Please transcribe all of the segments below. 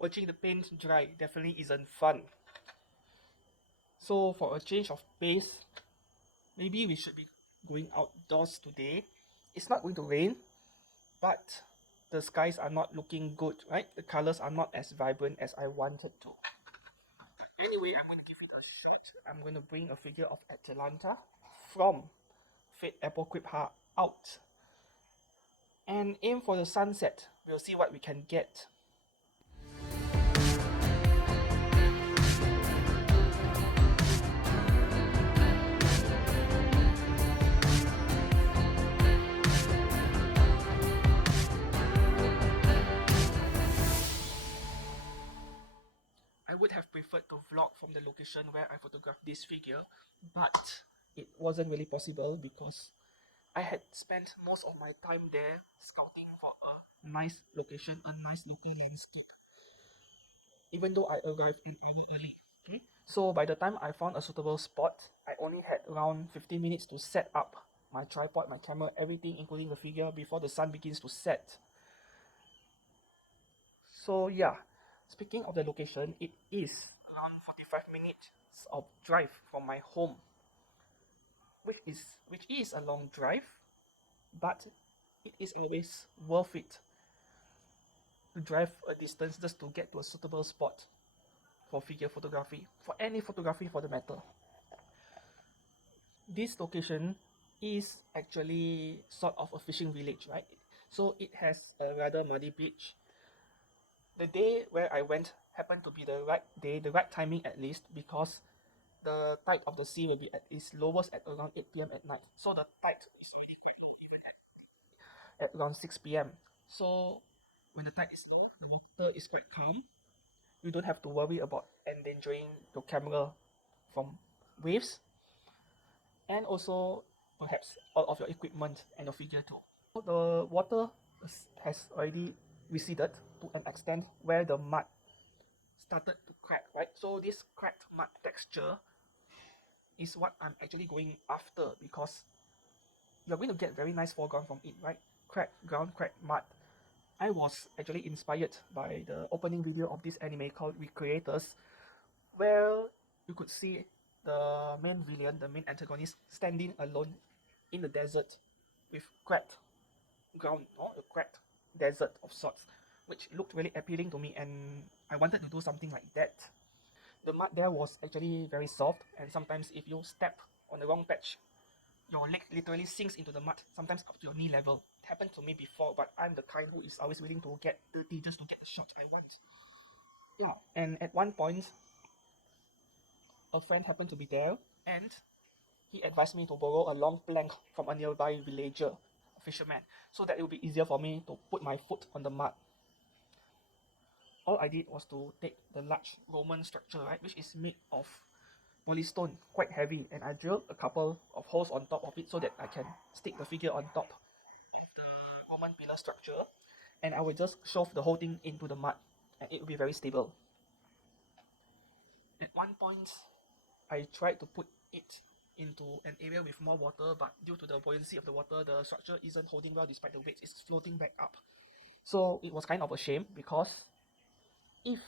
watching the paint dry definitely isn't fun. So for a change of pace, maybe we should be going outdoors today. It's not going to rain, but the skies are not looking good, right? The colors are not as vibrant as I wanted to. Anyway, I'm going to give it a shot. I'm going to bring a figure of Atalanta from Fate Apocrypha out and aim for the sunset. We'll see what we can get. I would have preferred to vlog from the location where I photographed this figure, but it wasn't really possible because I had spent most of my time there scouting for a nice location, a nice local landscape, even though I arrived an hour early. Okay, so by the time I found a suitable spot, I only had around 15 minutes to set up my tripod, my camera, everything, including the figure, before the sun begins to set. So yeah, speaking of the location, it is around 45 minutes of drive from my home, which is a long drive, but it is always worth it to drive a distance just to get to a suitable spot for figure photography, for any photography for the matter. This location is actually sort of a fishing village, right? So it has a rather muddy beach. The day where I went happened to be the right day, the right timing at least, because the tide of the sea will be at its lowest at around 8 p.m. at night. So the tide is already quite low even at around 6 p.m. So when the tide is low, the water is quite calm. You don't have to worry about endangering your camera from waves, and also perhaps all of your equipment and your figure too. So the water has already receded to an extent where the mud started to crack, right? So this cracked mud texture is what I'm actually going after, because you're going to get very nice foreground from it, right? Cracked ground, cracked mud. I was actually inspired by the opening video of this anime called Recreators, where you could see the main villain, the main antagonist, standing alone in the desert with cracked ground, or a cracked desert of sorts, which looked really appealing to me, and I wanted to do something like that. The mud there was actually very soft, and sometimes if you step on the wrong patch, your leg literally sinks into the mud, sometimes up to your knee level. It happened to me before, but I'm the kind who is always willing to get dirty just to get the shot I want. Yeah, and at one point, a friend happened to be there, and he advised me to borrow a long plank from a nearby villager, a fisherman, so that it would be easier for me to put my foot on the mud. All I did was to take the large Roman structure, right, which is made of polystone, quite heavy, and I drilled a couple of holes on top of it so that I can stick the figure on top of the Roman pillar structure, and I will just shove the whole thing into the mud, and it will be very stable. At one point, I tried to put it into an area with more water, but due to the buoyancy of the water, the structure isn't holding well despite the weight, it's floating back up. So it was kind of a shame, because if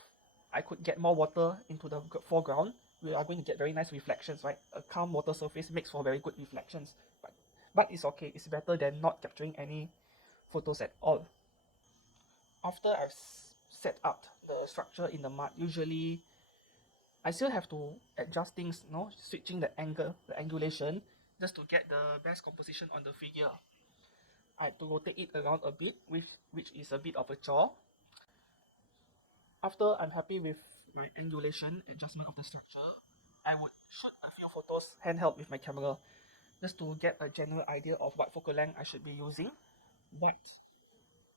I could get more water into the foreground, we are going to get very nice reflections, right? A calm water surface makes for very good reflections. But it's okay, it's better than not capturing any photos at all. After I've set up the structure in the mud, usually I still have to adjust things, switching the angle, the angulation, just to get the best composition on the figure. I had to rotate it around a bit, which is a bit of a chore. After I'm happy with my angulation adjustment of the structure, I would shoot a few photos handheld with my camera, just to get a general idea of what focal length I should be using, what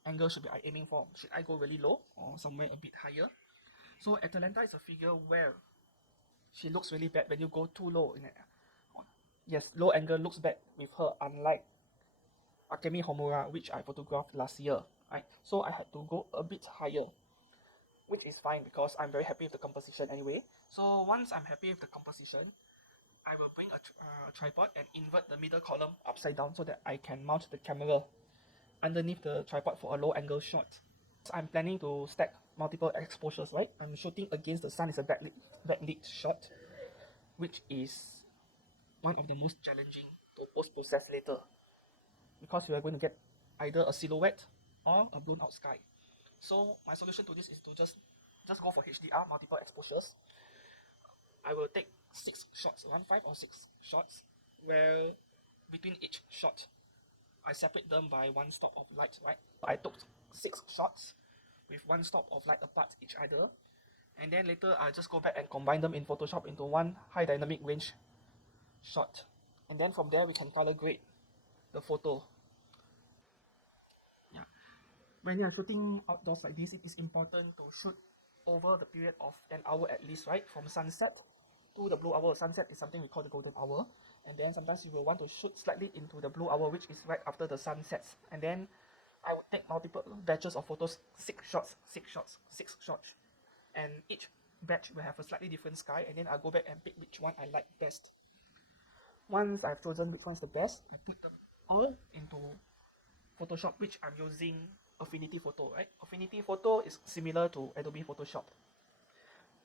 angle should be I aiming for. Should I go really low or somewhere a bit higher? So Atalanta is a figure where she looks really bad when you go too low in it. Yes, low angle looks bad with her, unlike Akemi Homura, which I photographed last year. Right? So I had to go a bit higher, which is fine because I'm very happy with the composition anyway. So once I'm happy with the composition, I will bring a tripod and invert the middle column upside down so that I can mount the camera underneath the tripod for a low angle shot. I'm planning to stack multiple exposures, right? I'm shooting against the sun is a backlit shot, which is one of the most challenging to post-process later because you are going to get either a silhouette or a blown out sky. So my solution to this is to just go for HDR, multiple exposures. I will take 6 shots, 5 or 6 shots, where between each shot I separate them by one stop of light, right? I took 6 shots with one stop of light apart each other, and then later I'll just go back and combine them in Photoshop into one high dynamic range shot, and then from there we can color grade the photo. Yeah. When you're shooting outdoors like this, it is important to shoot over the period of an hour at least, right? From sunset to the blue hour. Sunset is something we call the golden hour, and then sometimes you will want to shoot slightly into the blue hour, which is right after the sun sets. And then I would take multiple batches of photos, 6 shots, 6 shots, 6 shots, and each batch will have a slightly different sky, and then I'll go back and pick which one I like best. Once I've chosen which one is the best, I put them all into Photoshop, which I'm using Affinity Photo, right? Affinity Photo is similar to Adobe Photoshop.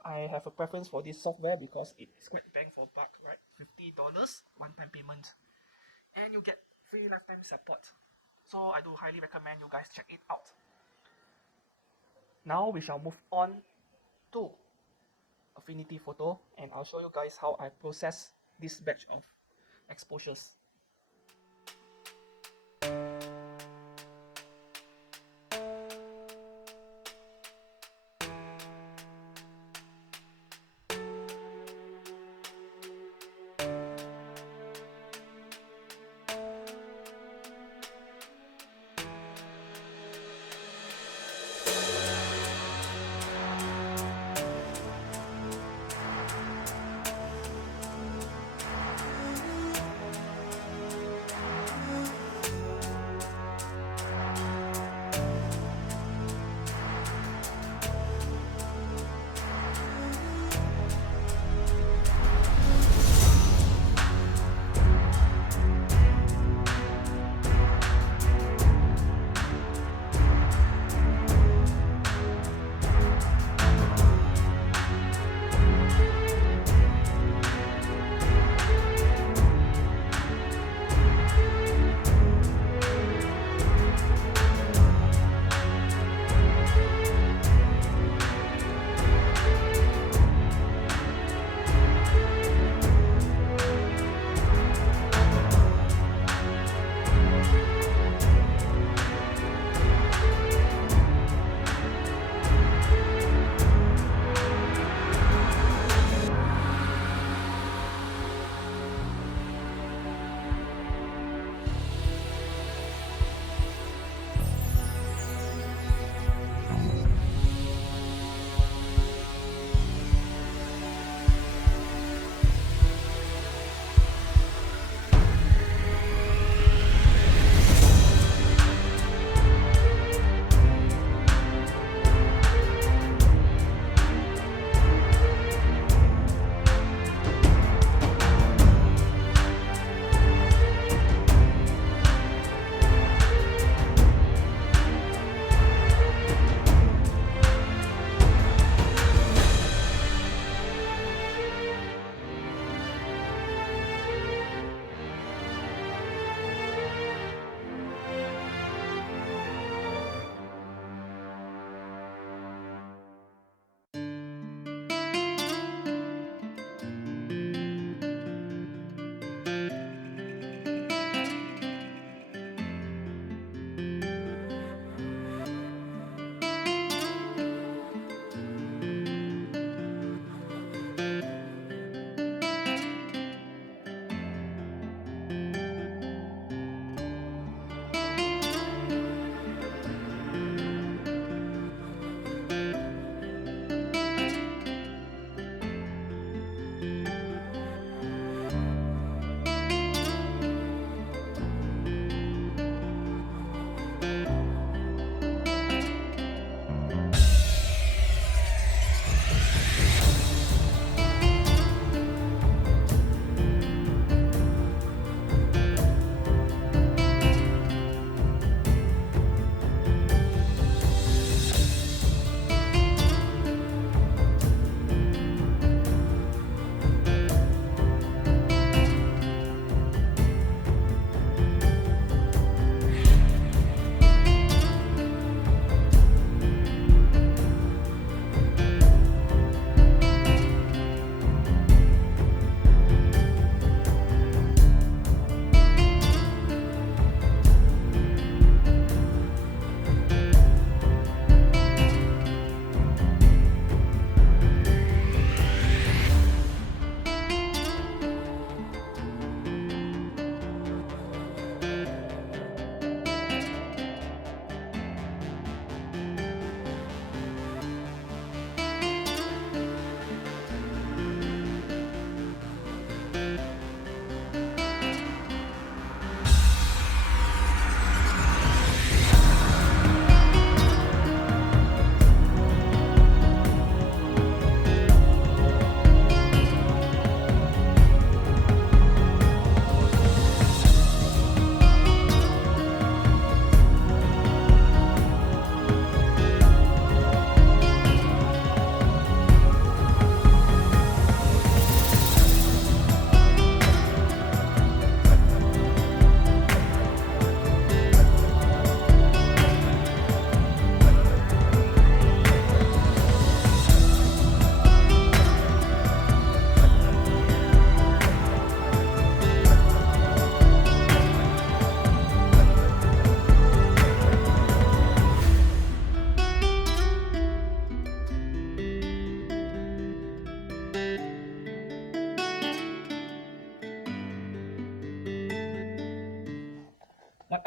I have a preference for this software because it is quite bang for buck, right? $50 one-time payment, and you get free lifetime support. So I do highly recommend you guys check it out. Now we shall move on to Affinity Photo, and I'll show you guys how I process this batch of exposures.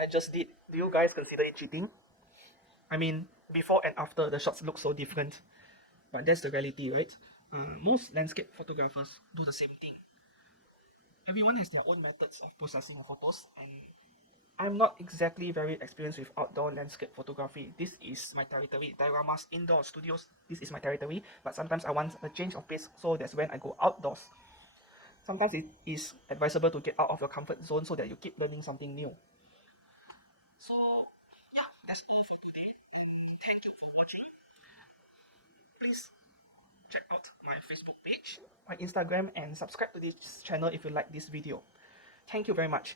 just did, do you guys consider it cheating? I mean, before and after, the shots look so different. But that's the reality, right? Most landscape photographers do the same thing. Everyone has their own methods of processing photos, and I'm not exactly very experienced with outdoor landscape photography. This is my territory. Dioramas indoor studios, this is my territory. But sometimes I want a change of pace, so that's when I go outdoors. Sometimes it is advisable to get out of your comfort zone so that you keep learning something new. So, yeah, that's all for today. Thank you for watching. Please check out my Facebook page, my Instagram, and subscribe to this channel if you like this video. Thank you very much.